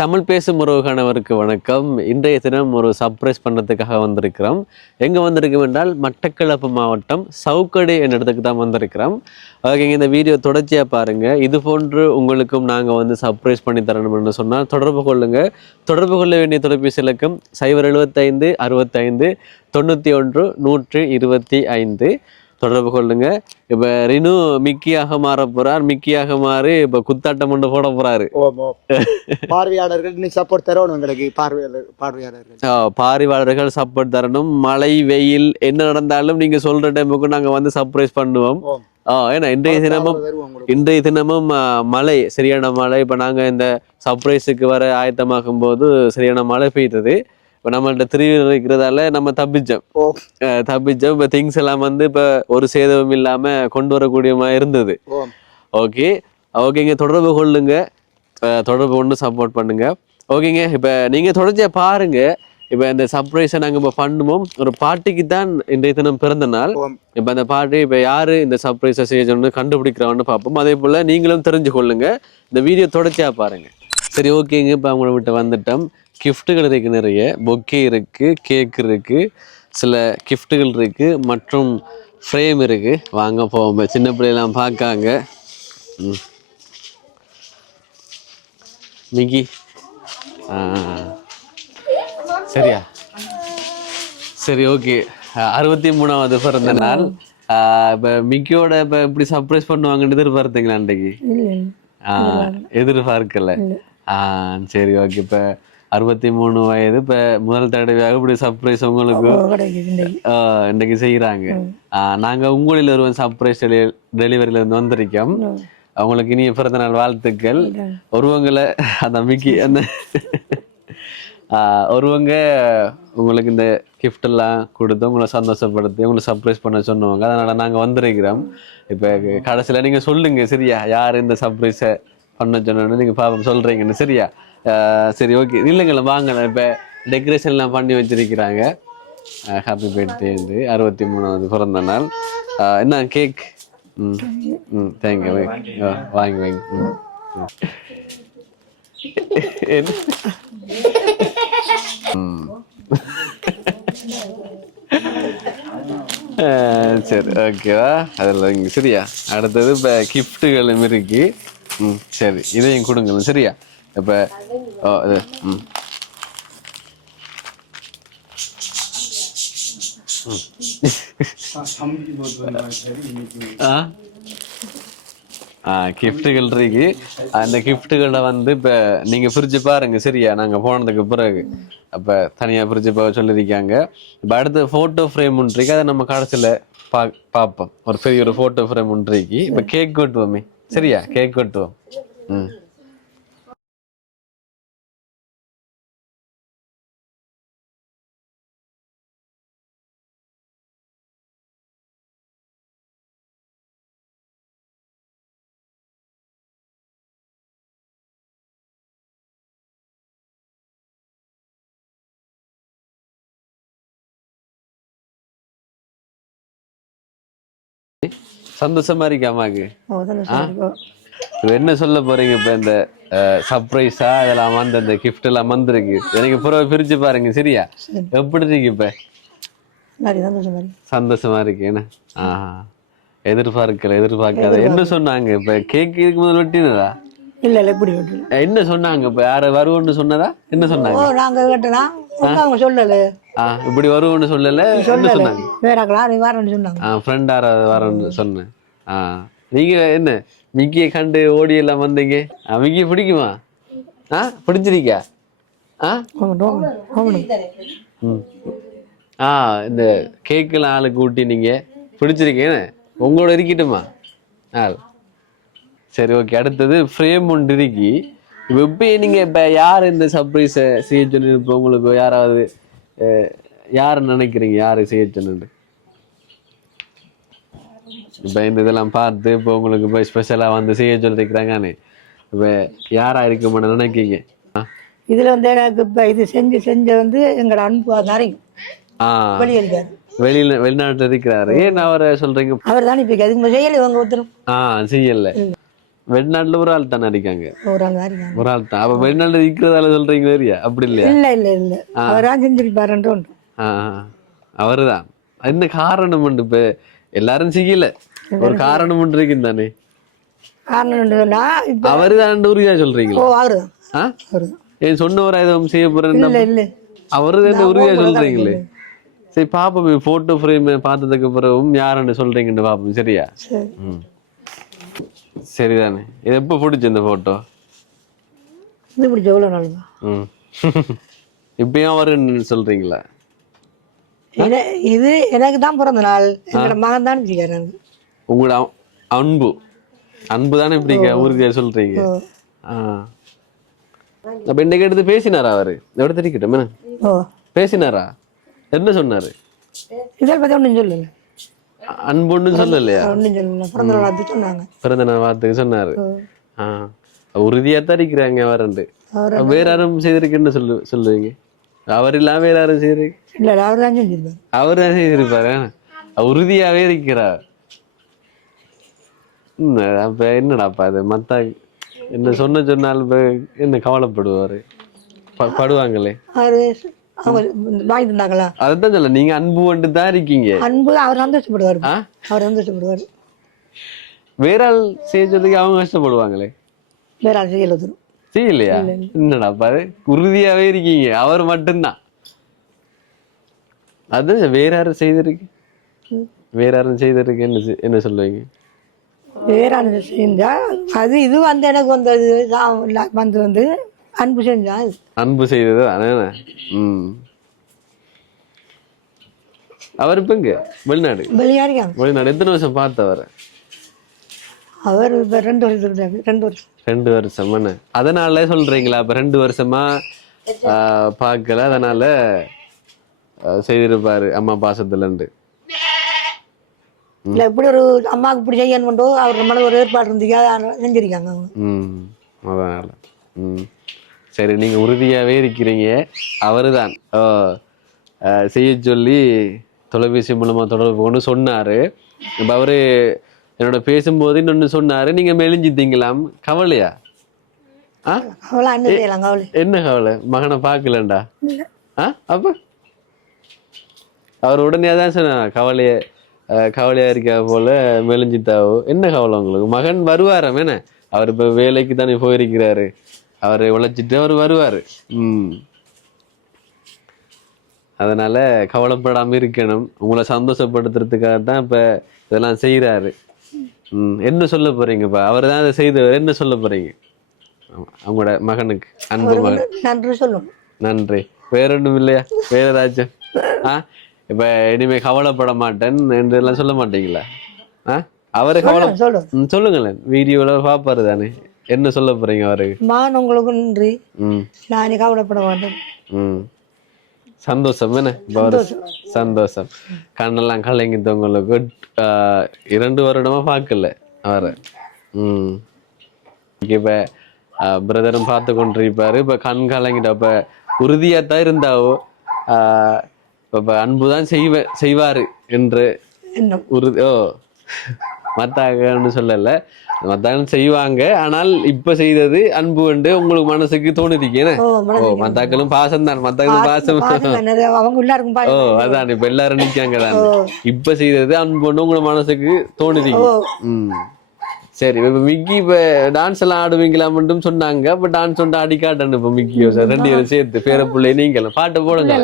தமிழ் பேசும் உறவுகானவருக்கு வணக்கம். இன்றைய தினம் ஒரு சர்ப்ரைஸ் பண்ணுறதுக்காக வந்திருக்கிறோம். எங்கே வந்திருக்கோம் என்றால் மட்டக்களப்பு மாவட்டம் சவுக்கடி என்ற இடத்துக்கு தான் வந்திருக்கிறோம். அதுக்கு இந்த வீடியோ தொடர்ச்சியாக பாருங்கள். இது போன்று உங்களுக்கும் நாங்கள் வந்து சர்ப்ரைஸ் பண்ணி தரணும்னு சொன்னால் தொடர்பு கொள்ளுங்கள். தொடர்பு கொள்ள வேண்டிய தொலைபேசி இலக்கம் 075 65 91 125 தொடர்பு கொள்ளுங்க. இப்ப ரினு மிக்கியாக மாற போறார். மிக்கியாக மாறி இப்ப குத்தாட்டம் கொண்டு போட போறாரு. பார்வையாளர்கள் சப்போர்ட் தரணும். எங்களுக்கு பார்வையாளர்கள் சப்போர்ட் தரணும். மழை வெயில் என்ன நடந்தாலும் நீங்க சொல்ற டைமுக்கு நாங்க வந்து சர்ப்ரைஸ் பண்ணுவோம். ஏன்னா இன்றைய தினமும் மழை, சரியான மழை. இப்ப நாங்க இந்த சர்ப்ரைஸுக்கு வர ஆயத்தமாகும் போது சரியான மழை பெய்தது. இப்போ நம்மள்ட்ட திருவிழா இருக்கிறதால நம்ம தப்பிச்சோம். இப்போ திங்ஸ் எல்லாம் வந்து இப்போ ஒரு சேதமும் இல்லாமல் கொண்டு வரக்கூடிய மாதிரி இருந்தது. ஓகேங்க, தொடர்பு கொள்ளுங்க, தொடர்பு கொண்டு சப்போர்ட் பண்ணுங்க. ஓகேங்க, இப்போ நீங்கள் தொடர்ச்சியாக பாருங்க. இப்போ இந்த சர்ப்ரைஸை நாங்கள் இப்போ பண்ணுவோம். ஒரு பாட்டிக்கு தான் இன்றைய தினம் பிறந்த நாள். இப்போ அந்த பாட்டி இப்போ யார் இந்த சர்ப்ரைஸை செய்யணும்னு கண்டுபிடிக்கிறான்னு பார்ப்போம். அதே போல் நீங்களும் தெரிஞ்சு கொள்ளுங்க. இந்த வீடியோ தொடர்ச்சியாக பாருங்க. சரி, ஓகேங்க. இப்போ அவங்கள விட்டு வந்துட்டோம். கிஃப்ட்டுகள் இருக்குது, நிறைய பொக்கே இருக்குது, கேக் இருக்குது, சில கிஃப்ட்டுகள் இருக்குது மற்றும் ஃப்ரேம் இருக்குது. வாங்க போவோம். சின்ன பிள்ளைலாம் பார்க்காங்க. மிக்கி சரியா? சரி, ஓகே. 63வது பிறந்த நாள். இப்போ மிக்கியோட இப்போ இப்படி சர்ப்ரைஸ் பண்ணுவாங்கன்னு எதிர்பார்த்தீங்களா? அன்றைக்கு எதிர்பார்க்கல. சரி, ஓகே. இப்போ 63 வயது. இப்போ முதல் தடவையாக இப்படி சர்ப்ரைஸ் உங்களுக்கு இன்னைக்கு செய்கிறாங்க. நாங்கள் உங்களில் ஒரு சர்ப்ரைஸ் டெலிவரியில இருந்து வந்திருக்கோம். அவங்களுக்கு இனிய பிறந்த நாள் வாழ்த்துக்கள். ஒருவங்களை அந்த மிக்கி அந்த ஒருவங்க உங்களுக்கு இந்த கிஃப்ட் எல்லாம் கொடுத்து உங்களை சந்தோஷப்படுத்தி உங்களை சர்ப்ரைஸ் பண்ண சொன்னவங்க. அதனால நாங்கள் வந்திருக்கிறோம். இப்போ கடைசியில் நீங்கள் சொல்லுங்க, சரியா, யார் இந்த சர்ப்ரைஸை பண்ண சொன்னு நீங்கள் பாப்பா சொல்றீங்கன்னு, சரியா? சரி, ஓகே. இல்லைங்களா, வாங்கலாம். இப்போ டெக்கரேஷன்லாம் பண்ணி வச்சிருக்கிறாங்க. ஹாப்பி பர்த்டே, 63வது பிறந்த நாள். என்ன கேக்? தேங்க்யூ. வாங்கி சரி, ஓகேவா? அதில் இங்கே சரியா? அடுத்தது இப்போ கிஃப்ட்டுகளும் இருக்கு. சரி, இதையும் கொடுங்க, சரியா? இப்போ இது கிஃப்ட்டுகள் இருக்கு. அந்த கிஃப்ட்டுகளை வந்து இப்போ நீங்கள் பிரித்து பாருங்க, சரியா? நாங்கள் போனதுக்கு பிறகு அப்போ தனியாக பிரித்து பார்க்க சொல்லியிருக்காங்க. இப்போ அடுத்து ஃபோட்டோ ஃப்ரேம் ஒன்று இருக்கு. அதை நம்ம கடைசியில் பார்ப்போம். ஒரு பெரிய ஒரு ஃபோட்டோ ஃப்ரேம் ஒன்று இருக்கு. இப்போ கேக் கொட்டுவோமே, சரியா? கேக் கொட்டுவோம். சந்தோஷமா இருக்கு அம்மாக்கு. என்ன சொல்ல போறீங்க இப்ப? இந்த சர்ப்ரைஸா இதெல்லாம் வந்து அந்த கிஃப்ட் எல்லாம் வந்திருக்கு. எனக்கு பிரிச்சு பாருங்க, சரியா? எப்படி இருக்கு இப்ப? சந்தோஷமா இருக்கு. என்ன எதிர்பார்க்காத. என்ன சொன்னாங்க இப்ப? கேக் இதுக்கு முதல் வெட்டினதா? இல்ல எப்படி என்ன சொன்னாங்க இப்ப? யாரு வருவோன்னு சொன்னதா? என்ன சொன்னாங்க? நாங்க கேட்டலாம், சொல்லல. இப்படி வருவோன்னு சொல்லல. என்ன சொன்னாங்க? ஃப்ரெண்ட் வரேன்னு சொன்னேன். நீங்க என்ன மிக்கியை கண்டு ஓடி எல்லாம் வந்தீங்க? மிக்கியை பிடிக்குமா? பிடிச்சிருக்கா? இந்த கேக்கெல்லாம் ஆளு கூட்டி நீங்க பிடிச்சிருக்கீங்க. உங்களோட இருக்கட்டுமா? சரி, ஓகே. அடுத்தது ஃப்ரேம் ஒன்று இருக்கி. இப்போ நீங்க இப்ப யார் இந்த சர்ப்ரைஸை செய்ய சொல்லிருப்போம்? உங்களுக்கு யாராவது யாரு நினைக்கிறீங்க யாரு செய்ய சொன்னு? இப்ப இந்த இதெல்லாம் பார்த்து இப்போ உங்களுக்கு இப்போ ஸ்பெஷலா வந்து செய்ய சொல்லிருக்கிறாங்கன்னு இப்ப யாரா இருக்கும்னு நினைக்கிறீங்க? இதுல வந்து எனக்கு இப்ப இது செஞ்ச வந்து எங்களோட அன்பு நிறைய வெளிநாட்டுல இருக்கிறாரு. ஏன் அவரை சொல்றீங்க? அவர் தான் இப்ப செய்யல, இவங்க ஒருத்தரும் செய்யல. வெளிநாட்டுல ஒரு ஆள் தானே இருக்காங்க. ஒரு ஆள் தான் இருக்காங்க. ஒரு ஆள் தான். அப்ப வெளிநாட்டுல இருக்கிறதால சொல்றீங்க வேறியா? அப்படி இல்லையா? இல்ல அவரான் செஞ்சிருப்பாருன்ட்டு ஒன்று. அவருதான். என்ன காரணம் உண்டு? இப்ப எல்லாரும் செய்யல, ஒரு காரணம் ஒன்று இருக்குன்னு தானே. காரணம் சொன்னா இப்ப அவருதான் உறுதியா சொல்றீங்களா? அவருதான். ஏன் சொன்னவர் எதுவும் செய்ய போறேன்? இல்ல அவருதான் உறுதியா சொல்றீங்களே. சரி பாப்போம், போட்டோ ஃப்ரேம் பார்த்ததுக்கு பிறகும் யாருன்னு சொல்றீங்கன்னு பாப்போம். சரியா? சரிதானே. இது எப்ப பிடிச்ச இந்த போட்டோ? இது பிடிச்ச எவ்வளவு நாளுங்க? இப்பயும் அவருன்னு சொல்றீங்களா? இது எனக்கு தான் பிறந்த நாள். என்னோட மகன் தான் பிடிக்காரு. உங்களோட அன்பு தானே பிடிக்க உறுதியா சொல்றீங்க. அப்ப இன்னைக்கு எடுத்து பேசினாரா அவரு? எடுத்து இருக்கட்டும். பேசினாரா? என்ன சொன்னாரு? இதை பத்தி ஒன்றும் சொல்லல. அன்பு ஒன்றும் சொல்லலையா? ஒன்றும் சொல்லல. பிறந்த நாள் வாழ்த்து சொன்னாங்க. பிறந்த நாள் வாழ்த்துக்கு சொன்னாரு. உறுதியா தான் இருக்கிறாங்க அவரு. வேற யாரும் செய்திருக்குன்னு சொல்லுவீங்க? அவர் இல்லாம வேற யாரும் செய்திருக்கு? இல்ல அவர் தான் செஞ்சிருப்பாரு. அவர் தான் செய்திருப்பாரு. உறுதியாவே இருக்கிறார். அப்ப என்னடாப்பா அது? மத்த என்ன சொன்னாலும் என்ன கவலைப்படுவாரு? படுவாங்களே. வாங்கி தந்தாங்களா? அதான் சொல்ல, நீங்க அன்பு கொண்டு தான் இருக்கீங்க. அன்பு அவர் சந்தோஷப்படுவாரு. அவர் சந்தோஷப்படுவாரு. வேற ஆள் செய்ய சொல்லி அவங்க கஷ்டப்படுவாங்களே. வேற ஆள் செய்யலையா? என்னடாப்பா அது? உறுதியாவே இருக்கீங்க. அவர் மட்டும்தான். அது வேற யாரும் செய்திருக்கு? வேற யாரும் செய்திருக்கு என்ன சொல்லுவீங்க? வேற ஆள் செஞ்சா அது இது வந்து எனக்கு வந்து அன்பு செஞ்சா அன்பு செய்தது. அவர் இப்ப இங்க வெளிநாடு. வெளிநாடு. எத்தனை வருஷம் பார்த்தவர்? அவர் 2 வருஷம். 2 வருஷம். அதனால சொல்றீங்களா? அப்ப 2 வருஷமா பார்க்கல, அதனால செய்திருப்பாரு அம்மா பாசத்துல இருந்து. இல்ல இப்படி ஒரு அம்மாவுக்கு இப்படி செய்யணும்டோ அவர் மேல ஒரு ஏற்பாடு இருந்துச்சு, செஞ்சிருக்காங்க அவங்க. அதனால சரி, நீங்க உறுதியாவே இருக்கிறீங்க. அவருதான் செய்ய சொல்லி தொலைபேசி மூலமா தொடர்பு கொண்டு சொன்னாரு. இப்ப அவரு என்னோட பேசும்போது இன்னொன்னு சொன்னாரு, நீங்க மெலிஞ்சிட்டீங்களாம். கவலையா? என்ன கவலை? மகனை பாக்கலண்டா? அப்ப அவர் உடனே தான் சொன்னார், கவலையா இருக்கா போல, மெலிஞ்சிட்டாவோ. என்ன கவலை உங்களுக்கு? மகன் வருவாராம். என்ன அவர் இப்ப வேலைக்கு தானே போயிருக்கிறாரு. அவரை உழைச்சிட்டு அவர் வருவாரு. அதனால கவலைப்படாம இருக்கணும். உங்களை சந்தோஷப்படுத்துறதுக்காக தான் இப்ப இதெல்லாம் செய்யறாரு. என்ன சொல்ல போறீங்கப்பா? அவர் தான் அதை செய்தவர். என்ன சொல்ல போறீங்க அவங்களோட மகனுக்கு? அன்பு மகன் நன்றி சொல்லணும். நன்றி. வேற ஒன்றும் இல்லையா? வேற ஏதாச்சும்? இப்ப இனிமே கவலைப்பட மாட்டேன் என்று எல்லாம் சொல்ல மாட்டீங்களா? அவரை சொல்லுங்களேன். வீடியோல பாப்பாரு தானே. என்ன சொல்ல போறீங்க அவருக்கு? நான் உங்களுக்கு நன்றி, நானே கவலைப்பட மாட்டேன். சந்தோஷம். என்ன சந்தோஷம். கண்ணெல்லாம் கலங்கிட்டு உங்களுக்கு 2 வருடமா பார்க்கல அவரை. இப்ப பிரதரும் பார்த்து கொண்டிருப்பாரு. இப்ப கண் கலங்கிட்ட. இப்ப உறுதியாத்தான் இருந்தாவோ இப்ப அன்புதான் செய்வாரு என்று உறுதி. மத்தாகன்னு சொல்லல, மத்தாங்க செய்வாங்க. ஆனால் இப்ப செய்தது அன்பு வந்து உங்களுக்கு மனசுக்கு தோணுதிக்கேன்னு. மத்தாக்களும் பாசம் தான். மத்தாக்களும் பாசம். அதான் இப்ப எல்லாரும் நிக்காங்க தான். இப்ப செய்தது அன்பு ஒண்ணு உங்களை மனசுக்கு தோணுதிங்க. சரி, இப்ப மிக்கி இப்ப டான்ஸ் எல்லாம் ஆடுவீங்களா மட்டும் சொன்னாங்க. இப்ப டான்ஸ் ஒன்று ஆடி காட்டணும். இப்ப மிக்கியோ சார் 2 பேரும் சேர்த்து பேர பிள்ளை நீங்களும் பாட்டு போடுங்க.